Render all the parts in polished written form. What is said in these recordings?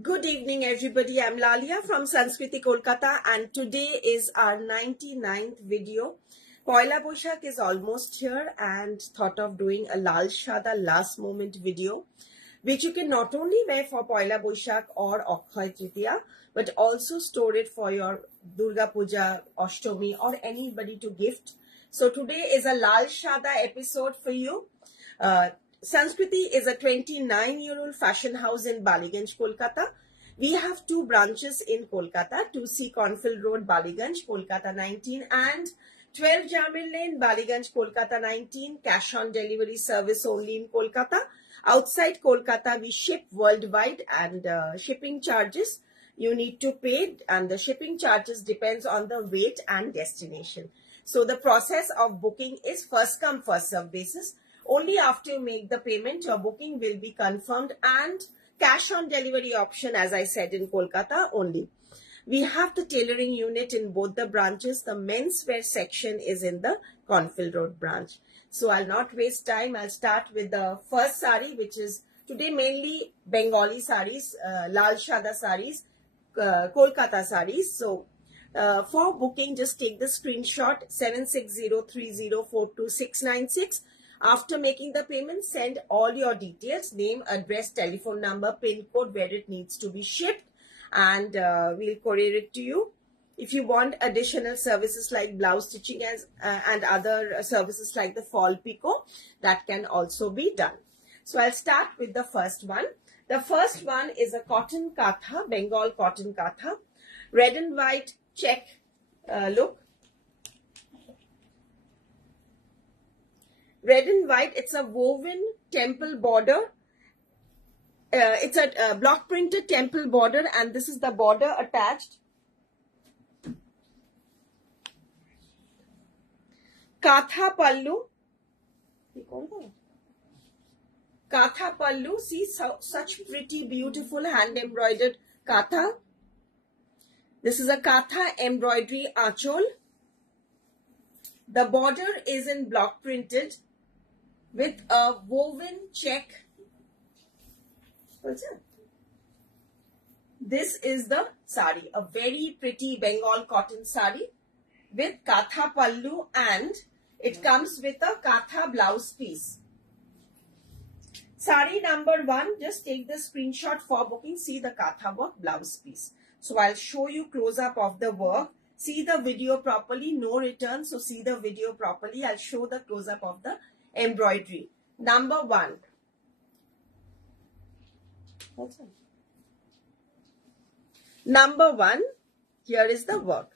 Good evening, everybody. I'm Lalia from Sanskriti Kolkata, and today is our 99th video. Poila Boishakh is almost here, and thought of doing a Lal Shada last moment video, which you can not only wear for Poila Boishakh or Akshaya Tritiya, but also store it for your Durga Puja, Ashtami, or anybody to gift. So today is a Lal Shada episode for you. Sanskriti is a 29-year-old fashion house in Baliganj, Kolkata. We have two branches in Kolkata, 2C Cornfield Road, Baliganj, Kolkata 19, and 12 Jamir Lane, Baliganj, Kolkata 19. Cash on delivery service only in Kolkata. Outside Kolkata, we ship worldwide, and shipping charges you need to pay, and the shipping charges depends on the weight and destination. So the process of booking is first come, first serve basis. Only after you make the payment, your booking will be confirmed, and cash on delivery option, as I said, in Kolkata only. We have the tailoring unit in both the branches. The menswear section is in the Cornfield Road branch. So I'll not waste time. I'll start with the first sari, which is today mainly Bengali saris, Lal Shada saris, Kolkata saris. So for booking, just take the screenshot 7603042696. After making the payment, send all your details, name, address, telephone number, pin code, where it needs to be shipped, and we'll courier it to you. If you want additional services like blouse stitching and other services like the fall pico, that can also be done. So I'll start with the first one. The first one is a cotton katha, Bengal cotton katha, red and white check look. Red and white, it's a woven temple border. It's a block printed temple border, and this is the border attached. Katha pallu. Katha pallu, see such pretty beautiful hand embroidered katha. This is a katha embroidery achol. The border is in block printed with a woven check. What's it? This is the sari, a very pretty Bengal cotton sari with katha pallu, and it comes with a katha blouse piece. Sari number 1, just take the screenshot for booking. See the katha work blouse piece. So I'll show you close up of the work. See the video properly, no return. So see the video properly. I'll show the close up of the embroidery. Number 1. What's that? Number 1, here is the work.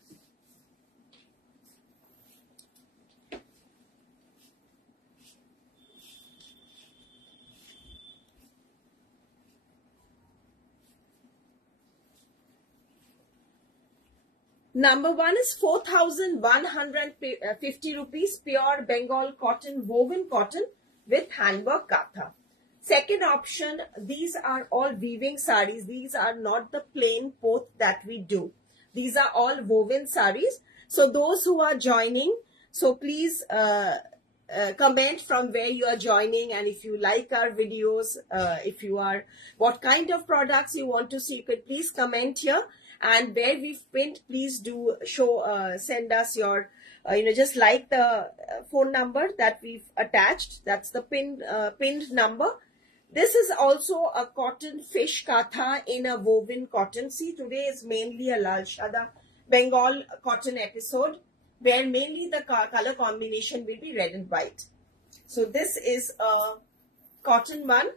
Number 1 is 4,150 rupees, pure Bengal cotton, woven cotton with handwork katha. Second option, these are all weaving saris. These are not the plain poth that we do. These are all woven saris. So those who are joining, so please comment from where you are joining, and if you like our videos, if you are, what kind of products you want to see, you could please comment here. And where we've pinned, please do show, send us your, just like the phone number that we've attached. That's the pinned number. This is also a cotton fish katha in a woven cotton. See, today is mainly a Lal Shada Bengal cotton episode, where mainly the color combination will be red and white. So this is a cotton one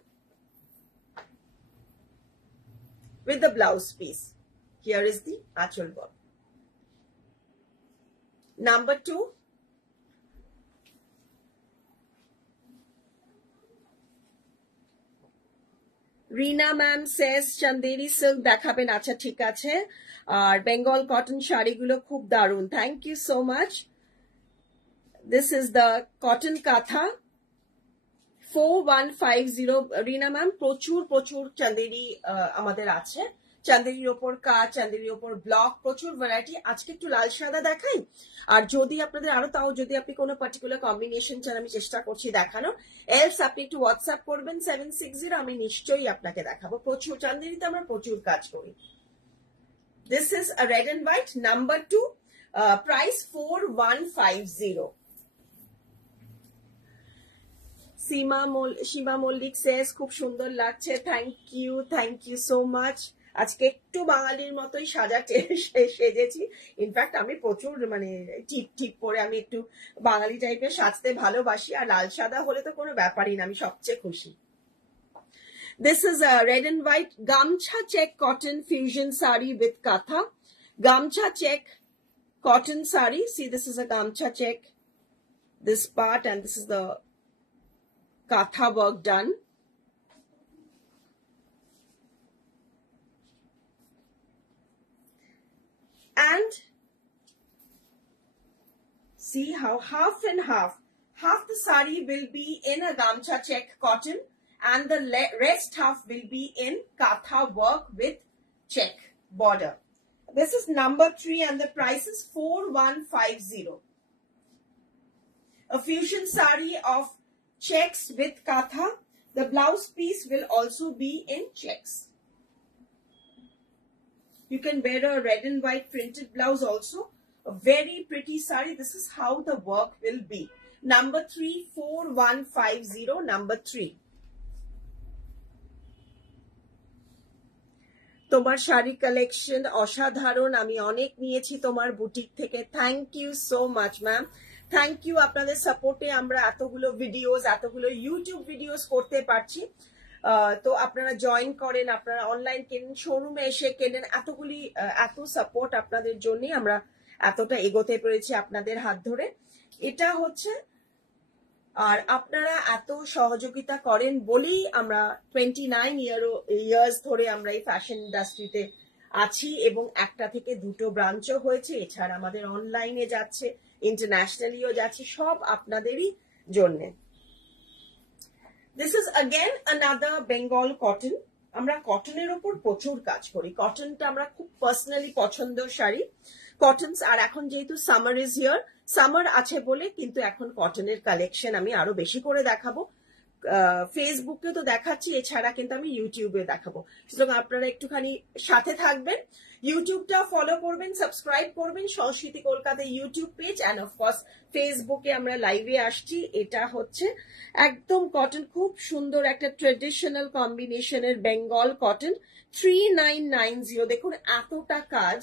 with the blouse piece. Here is the achal work. Number 2. Reena ma'am says Chanderi silk dekhaben, acha thik ache, ar Bengal cotton shari gulo khub darun. Thank you so much. This is the cotton katha 4150. Reena ma'am, prochur Chanderi amader ache. চান্দেরির ওপর কাজ, চান্দেরির ওপর block, প্রচুর variety. আজকে একটু লাল সাদা দেখাই, আর যদি আপনাদের আরো তাও যদি আপনি কোনো পার্টিকুলার কম্বিনেশন চান আমি চেষ্টা করছি দেখানোর, এলস আপনি একটু হোয়াটসঅ্যাপ করবেন 760, আমি নিশ্চয়ই আপনাকে দেখাবো। প্রচুর চান্দেরিতে আমরা প্রচুর কাজ করি। This is a red and white number 2, price 4150. Seema Mallick says খুব সুন্দর লাগছে, থ্যাংক ইউ সো মাচ। আজকে একটু বাঙালির মতোই সেজেছি। ইনফ্যাক্ট আমি প্রচুর মানে টিপ পরে আমি একটু বাঙালি টাইপের সাজতে ভালোবাসি, আর লাল সাদা হলে তো কোনো ব্যাপারই না, আমি সবচেয়ে খুশি। This is a red and white Gamcha check cotton fusion sari with katha. Gamcha check cotton sari. See, this is a Gamcha check, this part, and this is the katha work done. And see how half and half the sari will be in a Gamcha check cotton, and the rest half will be in katha work with check border. This is number 3 and the price is 4150. A fusion sari of checks with katha. The blouse piece will also be in checks. You can wear a red and white printed blouse also. A very pretty sari. This is how the work will be. Number 3, 4150, number 3. তোমার sari collection অসাধারণ, আমি অনেক নিয়েছি তোমার boutique থেকে। Thank you so much ma'am, thank you. আপনাদের সাপোর্টে আমরা এতগুলো ভিডিওস, এতগুলো ইউটিউব ভিডিওস করতে পারছি। তো আপনারা জয়েন করেন, আপনারা অনলাইন কেনেন, শোরুমে এসে কেনেন, এত সাপোর্ট আপনাদের জন্যই আমরা এতটা এগোতে পেরেছি আপনাদের হাত ধরে। এটা হচ্ছে, আর আপনারা এত সহযোগিতা করেন বলেই আমরা 29 ইয়ার্স ধরে আমরা এই ফ্যাশন ইন্ডাস্ট্রিতে আছি, এবং একটা থেকে দুটো ব্রাঞ্চও হয়েছে। এছাড়া আমাদের অনলাইনে যাচ্ছে, ইন্টারন্যাশনালিও যাচ্ছে, সব আপনাদেরই জন্য। This is again another Bengal cotton. আমরা কটনের উপর প্রচুর কাজ করি। কটনটা আমরা খুব পার্সোনালি পছন্দের শাড়ি কটনস। আর এখন যেহেতু সামার ইজ হিয়ার, সামার আছে বলে কিন্তু এখন কটনের কালেকশন আমি আরো বেশি করে দেখাবো। ফেসবুকে তো দেখাচ্ছি, এছাড়া কিন্তু আমি ইউটিউবে দেখাবো। সুতরাং আপনারা একটুখানি সাথে থাকবেন, ইউটিউবটা ফলো করবেন, সাবস্ক্রাইব করবেন, সংস্কৃতি Kolkata YouTube page, and of course ফেসবুকে আমরা লাইভে আসছি। এটা হচ্ছে একদম কটন, খুব সুন্দর একটা ট্রেডিশনাল কম্বিনেশনের বেঙ্গল কটন 3990। দেখুন এতটা কাজ,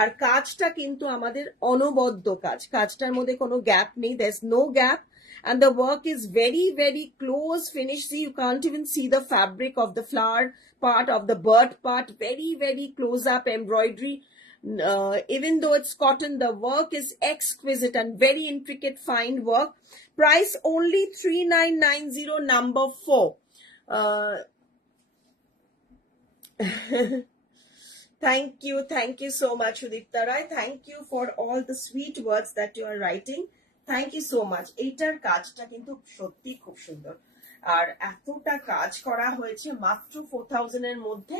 আর কাজটা কিন্তু আমাদের অনবদ্য কাজ, কাজটার মধ্যে কোনো গ্যাপ নেই, there is no gap, and the work is very very close finish. See, you can't even see the fabric of the flower part, of the bird part, very very close up embroidery. Even though it's cotton, the work is exquisite and very intricate fine work. Price only 3990, number 4. Thank you so much Udipta Rai, thank you for all the sweet words that you are writing. Thank you so much. এইটার কাজটা কিন্তু সত্যি খুব সুন্দর, আর এতটা কাজ করা হয়েছে মাত্র 4000 এর মধ্যে,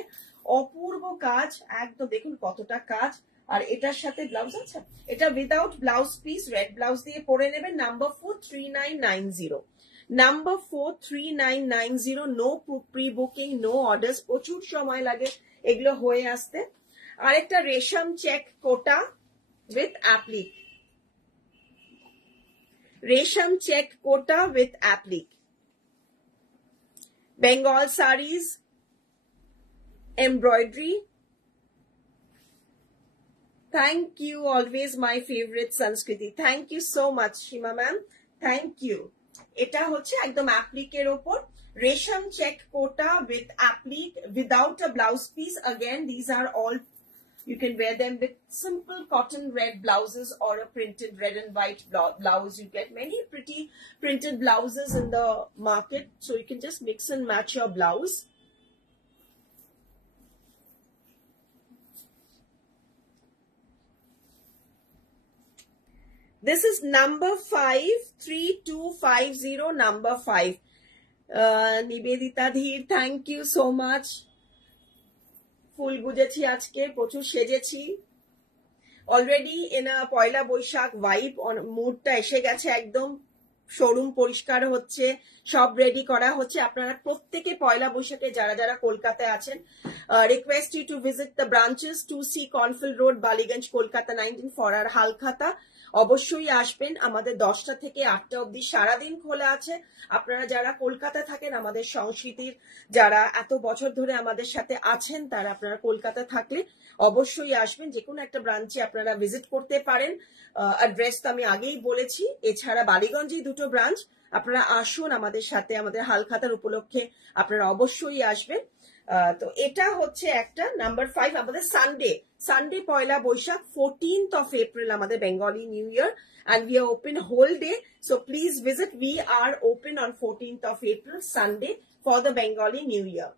অপূর্ব কাজ একদম। দেখুন কতটা কাজ, আর এটার সাথে ব্লাউজ আছে। এটা without blouse piece, red blouse দিয়ে পরে নেবেন। Number 4, 3990, number 4, 3990। No pre booking, no orders, প্রচুর সময় লাগে এগুলো হয়ে আসতে। আরেকটা resham check kota with applique, Resham check kota with applique. Bengal saris, embroidery. Thank you, always my favorite Sanskriti. Thank you so much, Shima ma'am. Thank you. Eta hocche ekdom applique er opor Resham check kota with applique without a blouse piece. Again, these are all, you can wear them with simple cotton red blouses or a printed red and white blouse. You get many pretty printed blouses in the market, so you can just mix and match your blouse. This is number 5, 3250, number 5. Nibedita Dheer, thank you so much ফুল গুজেছি আজকে, প্রচুর সেজেছি। Already in a Poila Boishakh vibe মুডটা এসে গেছে একদম। Showroom পরিষ্কার হচ্ছে, সব রেডি করা হচ্ছে। আপনারা প্রত্যেকে পয়লা বৈশাখে যারা যারা কলকাতায় আছেন, request you to visit the branches 2C Cornfield road, Ballygunge, Kolkata 19 for our Halkhata. অবশ্যই আসবেন। আমাদের 10টা থেকে 8টা অবধি সারাদিন খোলা আছে। আপনারা যারা কলকাতা থাকেন, আমাদের সংস্কৃতির যারা এত বছর ধরে আমাদের সাথে আছেন, তারা আপনারা কলকাতা থাকলে অবশ্যই আসবেন। যে কোনো একটা ব্রাঞ্চে আপনারা ভিজিট করতে পারেন। অ্যাড্রেস তো আমি আগেই বলেছি। এছাড়া বালিগঞ্জেই 2টো ব্রাঞ্চ। আপনারা আসুন আমাদের সাথে, আমাদের হালখাতার উপলক্ষে আপনারা অবশ্যই আসবেন। তো এটা হচ্ছে একটা নাম্বার 5। আমাদের Sunday Poila Boishakh 14th of April আমাদের Bengali new year, and we are open whole day, so please visit. We are open on 14th of April Sunday for the Bengali New Year.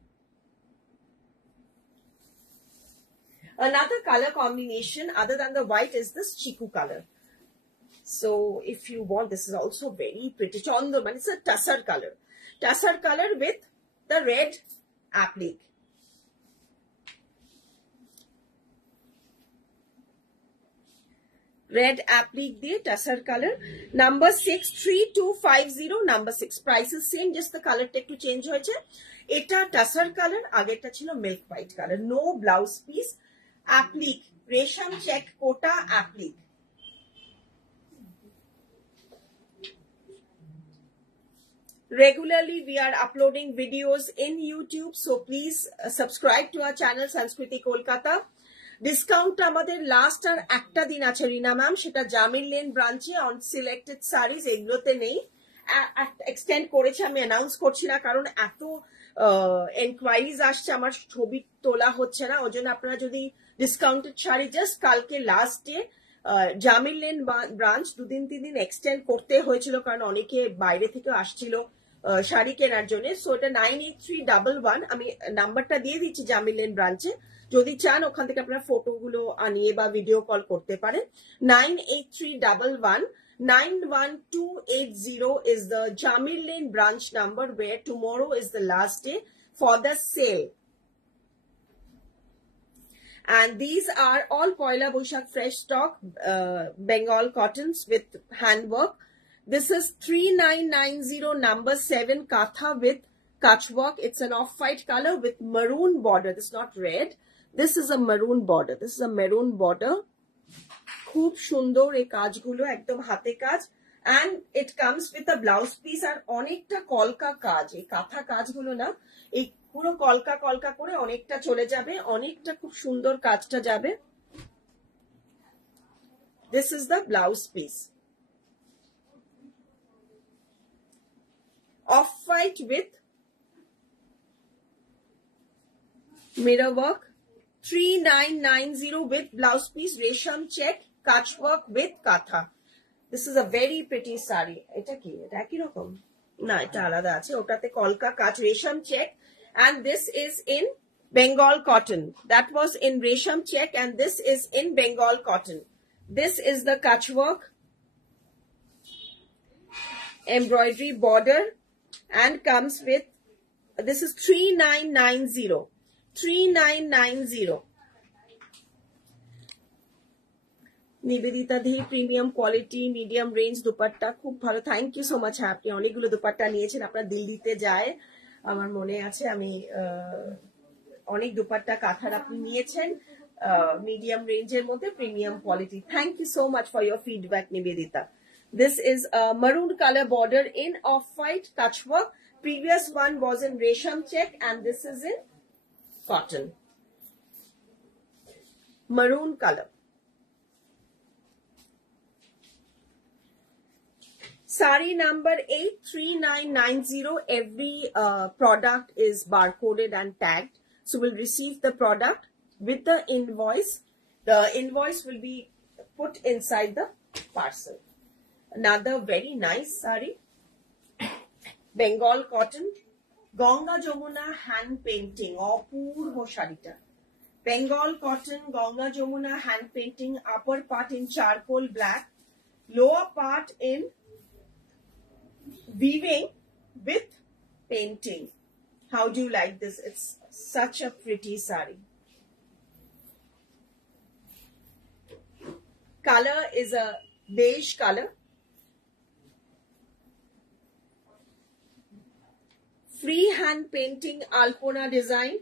Another color combination other than the white is this chiku color. So if you want, this is also very pretty. Chandaman, it's a tussar color with the red applique. Red applique দিয়ে tussar color. Number 6, 3250, number 6. Price is same, just the color একটু change হয়েছে। এটা tussar color, আগেরটা ছিল milk white color. No blouse piece. Applique, resham check kota applique. Regularly we are uploading videos in YouTube, so please subscribe to our channel Sanskriti Kolkata. Discount আমাদের last আর একটা দিন আছে রিনা ma'am, সেটা জামিল লেন ব্রাঞ্চে অন সিলেক্টেড শাড়িজ, এগুলোতে নেই। Extend করেছে, আমি অ্যানাউন্স করছি না কারণ এত এনকোয়ারিজ আসছে, আমার ছবি তোলা হচ্ছে না। ওই জন্য আপনারা যদি ডিসকাউন্টেড শাড়ি জাস্ট কালকে last day Jamil lane branch 2-3 দিন এক্সটেন্ড করতে হয়েছিল কারণ অনেকে বাইরে থেকে আসছিল শাড়ি কেনার জন্য। সো এটা 98311, আমি নাম্বারটা দিয়ে দিচ্ছি জামিল লেন ব্রাঞ্চে। যদি চান ওখান থেকে আপনারা ফটোগুলো আনিয়ে বা ভিডিও কল করতে পারেন। 98311 91280 is the Jamil Lane branch number, where tomorrow is the last day for the sale. And these are all Poila Boishakh fresh stock Bengal cottons with handwork. This is 3990 number 7 katha with catchwork. It's an off-white color with maroon border. This is not red. This is a maroon border. This is a maroon border. খুব সুন্দর এই কাজগুলো, একদম হাতে কাজ। And it comes with a blouse piece আর অনেকটা কলকা কাজ। এই কাঁথা কাজগুলো না, এই পুরো কলকা কলকা করে অনেকটা চলে যাবে, অনেকটা খুব সুন্দর কাজটা যাবে। This is the blouse piece. Off-white with mirror work. 3990 with blouse piece, resham check, catch work with katha. This is a very pretty sari. Eta ki? Eta ki rokom? Na, eta alada ache. Otate kolka kach resham check, and this is in Bengal cotton. That was in resham check, and this is in Bengal cotton. This is the catch work, embroidery border, and comes with, this is 3990. 3990. Nivedita দি premium quality medium range dupatta, খুব ভালো। Thank you so much. আপনি অনেকগুলো দুপাট্টা নিয়েছেন, আপনার দিল্লিতে যায় আমার মনে আছে, আমি অনেক দুপাট্টা কাঁথার আপনি নিয়েছেন মিডিয়াম রেঞ্জের মধ্যে, premium quality. Thank you so much for your feedback Nivedita. This is a maroon color border in off-white touchwork. Previous one was in resham check, and this is in cotton, maroon color. Sari number 83990. Every product is barcoded and tagged, so we'll receive the product with the invoice. The invoice will be put inside the parcel. Another very nice sari, Bengal cotton, Ganga Jamuna hand painting, অপূর্ব শাড়িটা। Bengal cotton, Ganga Jamuna hand painting, upper part in charcoal black, lower part in weaving with painting. How do you like this? It's such a pretty sari. Color is a beige color. Free hand painting Alpona design.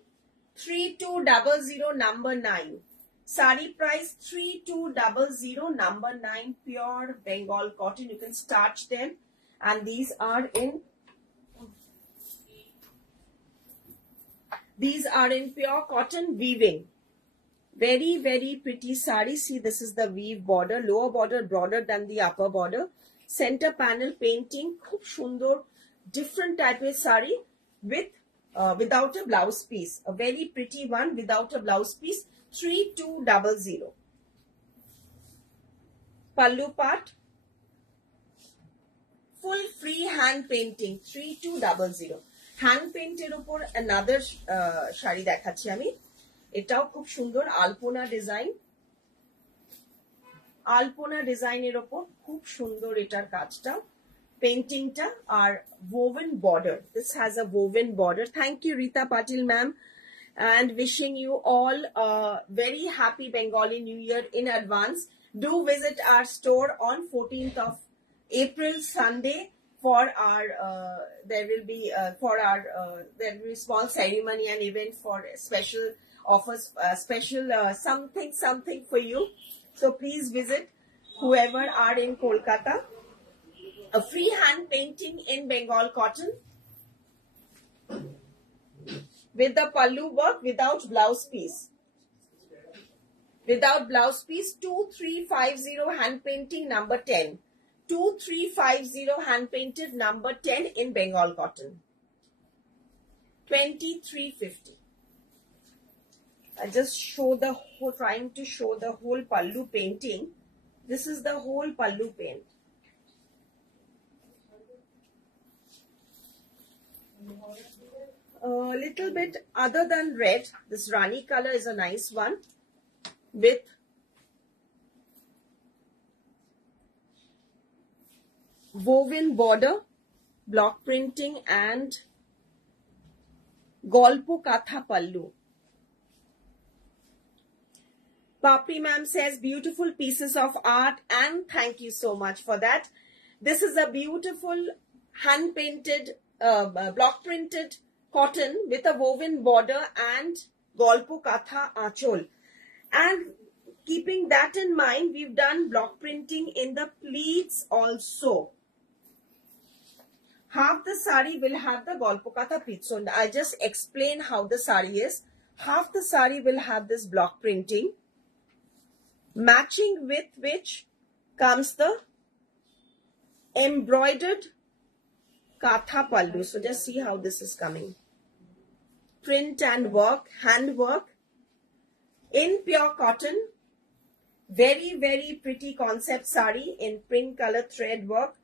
3200 number 9. Sari price 3200 number 9, pure Bengal cotton. You can starch them, and these are in pure cotton weaving. Very, very pretty sari. See, this is the weave border, lower border broader than the upper border. Center panel painting, khub shundor, different type of sari with without a blouse piece. A very pretty one without a blouse piece. 3200. Pallu part, full free hand painting. 3200. Hand painted upor another shari dekhachi ami. এটাও খুব সুন্দর আলপনা design. আলপনা ডিজাইনের উপর খুব সুন্দর এটার কাজটা, পেইন্টিংটা, আর woven border. This has a woven border. Thank you Rita Patil ma'am, and wishing you all a very happy Bengali New Year in advance. Do visit our store on 14th of April Sunday for our there will be small ceremony and event for special offers, special something for you. So please visit whoever are in Kolkata. A free hand painting in Bengal cotton with the pallu work without blouse piece. Without blouse piece, 2350 hand painting number 10. 2350 hand painted number 10 in Bengal cotton. 2350. I just trying to show the whole pallu painting. This is the whole pallu paint. A little bit other than red, this Rani color is a nice one with woven border, block printing, and Golpo Katha pallu. Papri ma'am says beautiful pieces of art, and thank you so much for that. This is a beautiful hand painted block printed cotton with a woven border and Golpo Katha achol. And keeping that in mind, we've done block printing in the pleats also. Half the sari will have the Golpo Katha pleats. So I just explain how the sari is. Half the sari will have this block printing, matching with which comes the embroidered Katha pallu. So just see how this is coming. Print and work, hand work in pure cotton. Very, very pretty concept sari in print color thread work.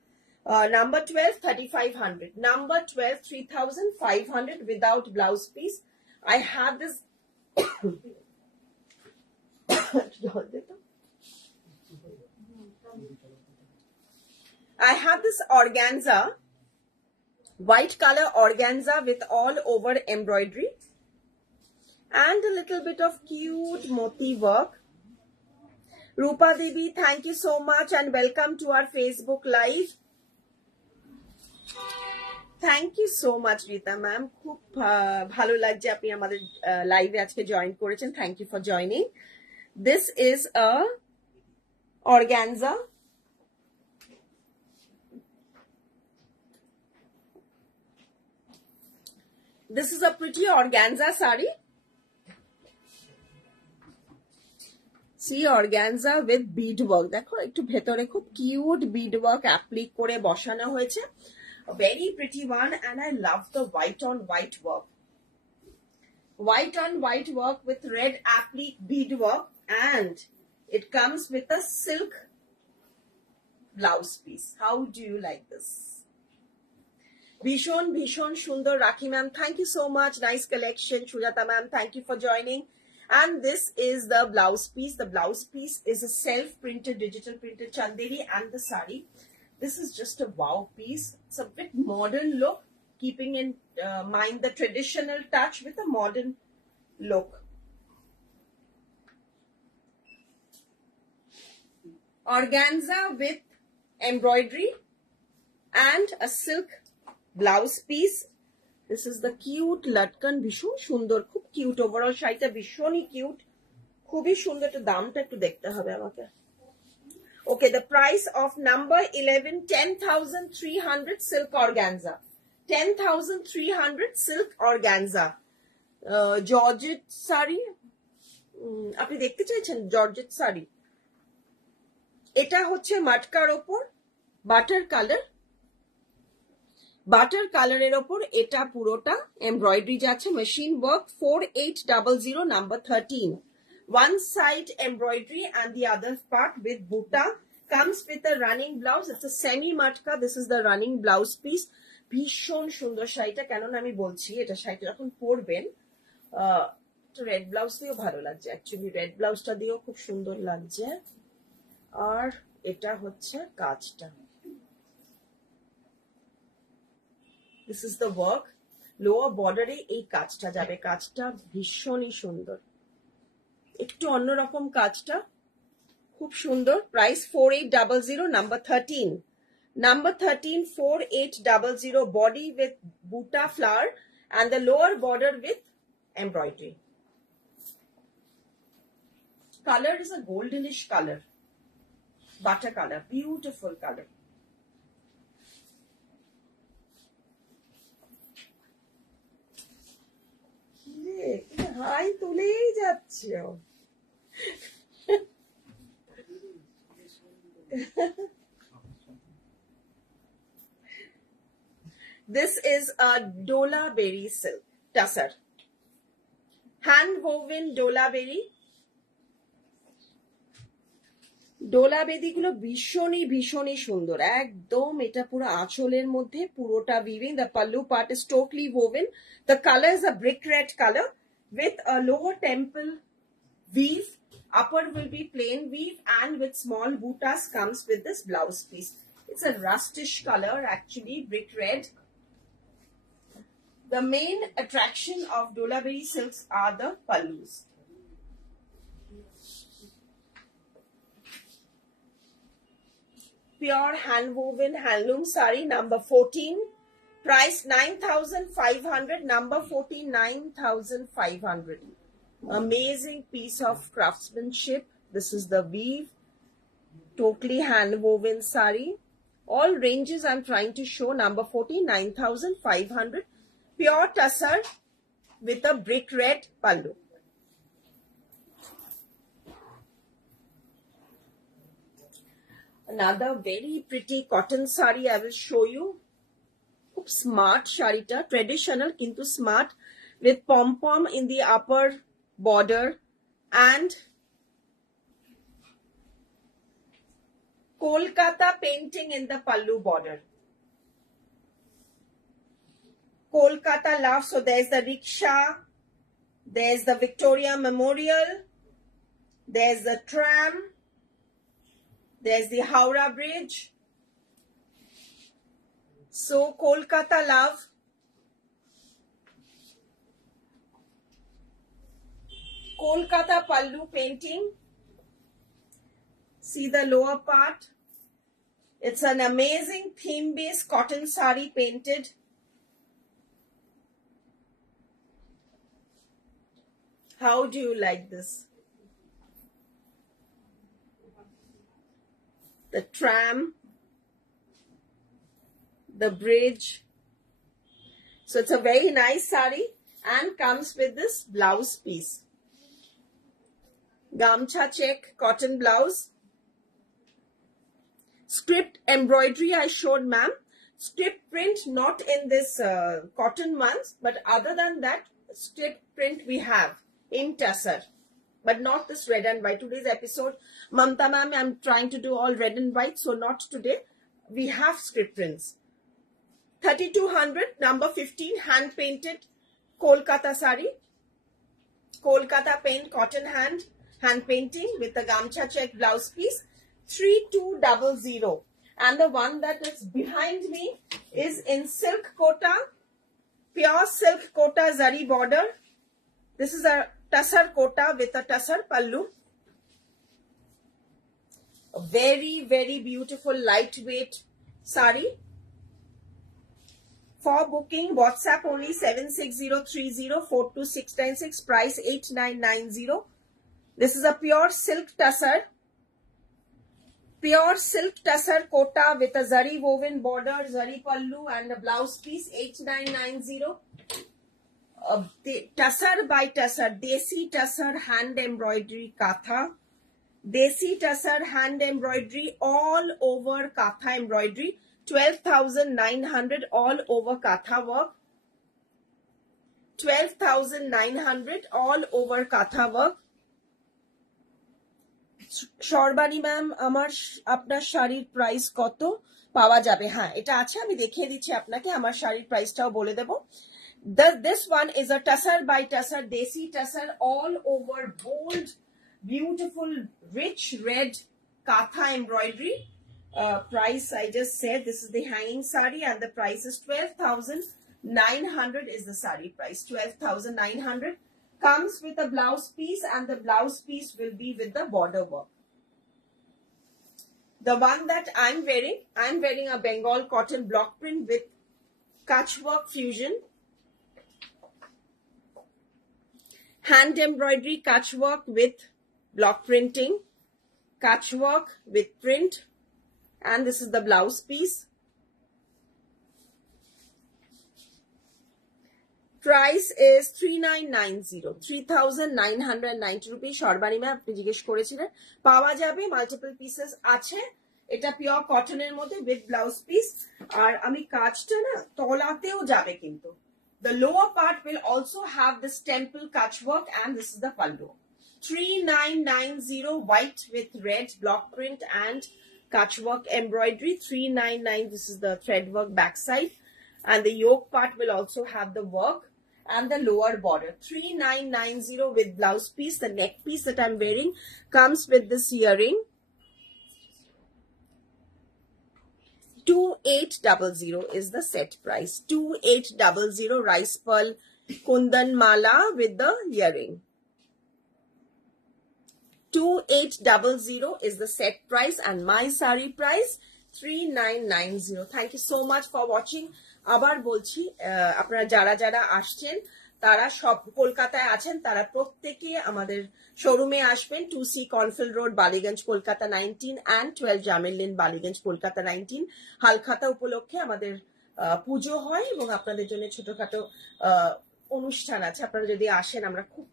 Number 12, 3500. Number 12, 3500 without blouse piece. I have this I have this organza, white color organza with all over embroidery and a little bit of cute moti work. Rupa Devi, thank you so much and welcome to our Facebook Live. Thank you so much Rita ma'am. খুব ভালো লাগছে আপনি আমাদের লাইভে আজকে join করেছেন. Thank you for joining. This is a organza. This is a pretty organza sari. See organza with bead work. দেখো একটু ভেতরে খুব কিউট bead work অ্যাপ্লিক করে বসানো হয়েছে. A very pretty one, and I love the white on white work. White on white work with red applique bead work, and it comes with a silk blouse piece. How do you like this? Bhishon Sundar. Rakhi ma'am, thank you so much. Nice collection. Shujata ma'am, thank you for joining. And this is the blouse piece. The blouse piece is a self-printed, digital printed chanderi, and the sari. This is just a wow piece. It's a bit modern look, keeping in mind the traditional touch with a modern look. organza with embroidery and a silk blouse piece. This is the cute latkan, bishon shundor, khub cute. Overall শাড়িটা ভীষণই cute, খুবই সুন্দর। একটু দামটা একটু দেখতে হবে আমাকে। Okay, the price of number 11, 10,300 silk organza. 10,300 silk organza. Georgette sari, আপনি দেখতে চাইছেন জর্জেট শাড়ি? এটা হচ্ছে মাটকার ওপর বাটার কালারের ওপর এটা পুরোটা এমব্রয়ডারি যাচ্ছে, machine work, 4800 number 13. One side embroidery and the other part with buta. Comes with a running blouse. It's a semi matka. This is the running blouse piece. ভীষণ সুন্দর শাড়িটা, কেননা আমি বলছি এটা শাড়িটা যখন পরবেন রেড ব্লাউজ দিয়েও ভালো লাগছে। অ্যাকচুয়ালি রেড ব্লাউজটা দিয়েও খুব সুন্দর লাগছে। আর এটা হচ্ছে কাজটা। This is the work. Lower বর্ডারে এই কাজটা যাবে। কাজটা ভীষণই সুন্দর, একটু অন্যরকম কাজটা, খুব সুন্দর। Price 4800 number 13. Number 13, 4800. Body with buta flower and the lower border with embroidery. Color is a goldenish color, butter color, beautiful color. হাই তুলেই যাচ্ছে। This is a Dola berry silk tussar, hand woven Dola berry. Dola বেদিগুলো ভীষণই সুন্দর, একদম এটা পুরো আঁচলের মধ্যে পুরোটা weaving. The pallu part is totally woven. The color is a brick red color with a lower temple weave. Upper will be plain weave and with small butas comes with this blouse piece. It's a rustish color, actually brick red. The main attraction of Dola berry silks are the pallus. Pure hand woven handloom sari number 14. Price 9,500. Number 14, 9,500. Amazing piece of craftsmanship. This is the weave. Totally hand woven sari. All ranges I'm trying to show. Number 14, 9,500. Pure tussar with a brick red pallu. Another very pretty cotton sari I will show you. खूब smart sharita, traditional kintu smart, with pom-pom in the upper border and Kolkata painting in the pallu border. Kolkata love. So there's the rickshaw, there's the Victoria Memorial, there's the tram, there's the Howrah Bridge. So Kolkata love. Kolkata pallu painting. See the lower part. It's an amazing theme-based cotton sari painted. How do you like this? The tram, the bridge. So it's a very nice sari and comes with this blouse piece. Gamcha check cotton blouse. Script embroidery I showed, ma'am. Script print not in this cotton ones, but other than that, script print we have in tussar. But not this red and white. Today's episode, Mamta ma'am, I'm trying to do all red and white, so not today. We have script prints. 3,200, number 15, hand painted Kolkata sari. Kolkata paint, cotton hand painting with the gamcha check blouse piece. 3,200. And the one that is behind me is in silk kota, pure silk kota zari border. This is a tussar kota with a tussar pallu. A very, very beautiful lightweight sari. For booking, WhatsApp only 76030429696, price 8990. This is a pure silk tussar. Pure silk tussar kota with a zari woven border, zari pallu and a blouse piece, 8990. Tussar by tussar, desi tussar hand embroidery katha. Desi tussar hand embroidery all over katha embroidery. 12,900 all over katha work. 12,900 all over katha work. Shorbani ma'am, আমার আপনার শাড়ির price কত পাওয়া যাবে? হ্যাঁ, এটা আছে, আমি দেখিয়ে দিচ্ছি আপনাকে, আমার শাড়ির প্রাইসটাও বলে দেব। This one is a tussar by tussar, desi tussar all over bold, beautiful, rich red katha embroidery. Price I just said, this is the hanging sari and the price is 12,900 is the sari price. 12,900 comes with a blouse piece and the blouse piece will be with the border work. The one that I'm wearing a Bengal cotton block print with Kutch work fusion. Hand embroidery Kutch work with block printing. Kutch work with print. And this is the blouse piece. Price is 3990, 3,990 rupees. Shorbani ma'am, আপনি জিজ্ঞেস করেছিলেন, পাওয়া যাবে, multiple pieces আছে। এটা pure কটনের মধ্যে with blouse piece. আর আমি কাজটা না তলাতেও যাবে কিন্তু। The lower part will also have this temple Kutch work and this is the pallu. 3990 white with red block print and Kutch work embroidery. 399, this is the thread work backside, and the yoke part will also have the work and the lower border. 3990 with blouse piece. The neck piece that I'm wearing comes with this earring. 2800 is the set price. 2800 rice pearl kundan mala with the earring. 2800 is the set price and my sari price 3990. Thank you so much for watching. আবার বলছি, আপনারা যারা যারা আসছেন তারা সব কলকাতায় আছেন, তারা প্রত্যেকে আমাদের শোরুমে আসবেন। 2C Cornfield road, Ballygunge, Kolkata 19 and 12 Jamil lane, Ballygunge, Kolkata 19। Halkhata উপলক্ষে আমাদের পুজো হয় এবং আপনাদের জন্য ছোটখাটো অনুষ্ঠান আছে। আপনারা যদি আসেন আমরা খুব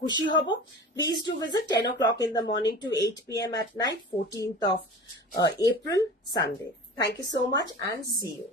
খুশি হব। Please do visit 10 o'clock in the morning to 8 p.m. at night, 14th of April, Sunday. Thank you so much and see you.